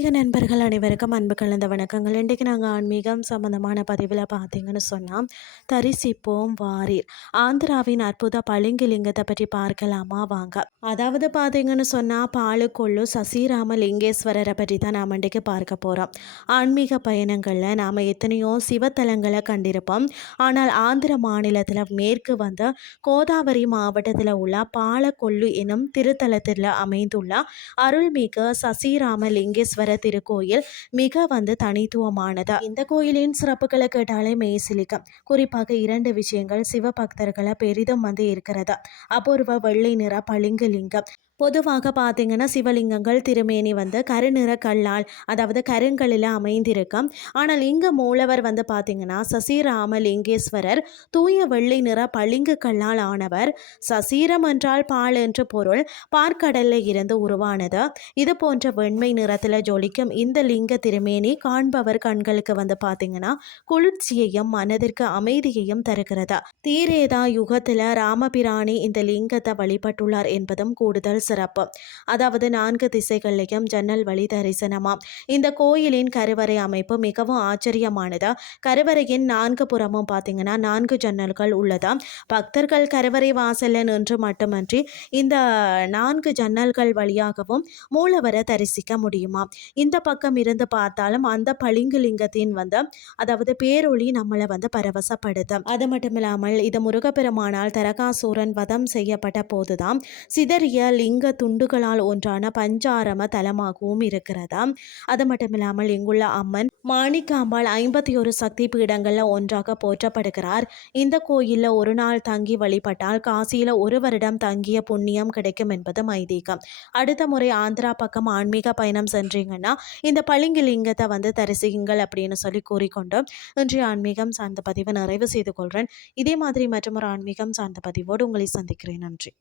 ஆன்மீக நண்பர்கள் அனைவருக்கும் அன்பு கலந்த வணக்கங்கள். இன்றைக்கு நாங்கள் ஆன்மீகம் சம்பந்தமான பதிவில் பார்த்தீங்கன்னு சொன்னால், தரிசிப்போம் வாரீர் ஆந்திராவின் அற்புத பளிங்குலிங்கத்தை பற்றி பார்க்கலாமா வாங்க. அதாவது பார்த்தீங்கன்னு சொன்னால், பாலுக்கொள்ளு சசிராம லிங்கேஸ்வரரை பற்றி தான் நாம் இன்றைக்கு பார்க்க போகிறோம். ஆன்மீக பயணங்களில் நாம் எத்தனையோ சிவத்தலங்களை கண்டிருப்போம். ஆனால் ஆந்திர மாநிலத்தில் மேற்கு வந்த கோதாவரி மாவட்டத்தில் உள்ள பாலக்கொள்ளு எனும் திருத்தலத்தில் அமைந்துள்ள அருள்மிகு சசிராம லிங்கேஸ்வர திருக்கோயில் மிக தனித்துவமானது. இந்த கோயிலின் சிறப்புகளை கேட்டாலே மெய்சிலிக்கும். குறிப்பாக 2 விஷயங்கள் சிவபக்தர்களை பெரிதும் இருக்கிறது. அபூர்வ வெள்ளை நிற பளிங்கு லிங்கம். பொதுவாக பார்த்தீங்கன்னா சிவலிங்கங்கள் திருமேனி கருநிற கல்லால், அதாவது கருங்கல்லில் அமைந்திருக்கும். ஆனால் இங்கே மூலவர் பார்த்தீங்கன்னா சசிராம லிங்கேஸ்வரர் தூய வெள்ளை நிற பளிங்கு கல்லால் ஆனவர். சசீரம் என்றால் பால் என்று பொருள். பார்க்கடலில் இருந்து உருவானது. இது போன்ற வெண்மை நிறத்தில் ஜொலிக்கும் இந்த லிங்க திருமேனி காண்பவர் கண்களுக்கு பார்த்தீங்கன்னா குளிர்ச்சியையும் மனதிற்கு அமைதியையும் தருகிறது. தீரேதா யுகத்தில் ராமபிராணி இந்த லிங்கத்தை வழிபட்டுள்ளார் என்பதும் கூடுதல் சிறப்பு. அதாவது 4 திசைகளிலும் ஜன்னல் வழி தரிசனமாம். இந்த கோயிலின் கருவறை அமைப்பு மிகவும் ஆச்சரியமானது. கருவறையின் 4 புறமும் பார்த்தீங்கன்னா 4 ஜன்னல்கள் உள்ளதா. பக்தர்கள் கருவறை வாசல்ல நின்று மட்டுமன்றி இந்த 4 ஜன்னல்கள் வழியாகவும் மூலவரை தரிசிக்க முடியுமா. இந்த பக்கம் இருந்து பார்த்தாலும் அந்த பளிங்குலிங்கத்தின் அதாவது பேரொளி நம்மளை பரவசப்படுத்தும். அது மட்டும் இல்லாமல் இது முருகப்பெருமானால் தரகாசூரன் வதம் செய்யப்பட்ட போதுதான் சிதறிய லிங்க துண்டுகளால் ஒன்றான பஞ்சாரம தலமாகவும் இருக்கிறதா. அது மட்டும் இல்லாமல் இங்குள்ள அம்மன் மாணிக்காம்பாள் 51 சக்தி பீடங்கள்ல ஒன்றாக போற்றப்படுகிறார். இந்த கோயிலில் ஒரு நாள் தங்கி வழிபட்டால் காசியில் 1 வருடம் தங்கிய புண்ணியம் கிடைக்கும் என்பது ஐதீகம். அடுத்த முறை ஆந்திரா பக்கம் ஆன்மீக பயணம் சென்றீங்கன்னா இந்த பளிங்குலிங்கத்தை தரிசியுங்கள் அப்படின்னு சொல்லி கூறிக்கொண்டு இன்றைய ஆன்மீகம் சார்ந்த பதிவை நிறைவு செய்து கொள்கிறேன். இதே மாதிரி மற்றொரு ஆன்மீகம் சார்ந்த பதிவோடு உங்களை சந்திக்கிறேன். நன்றி.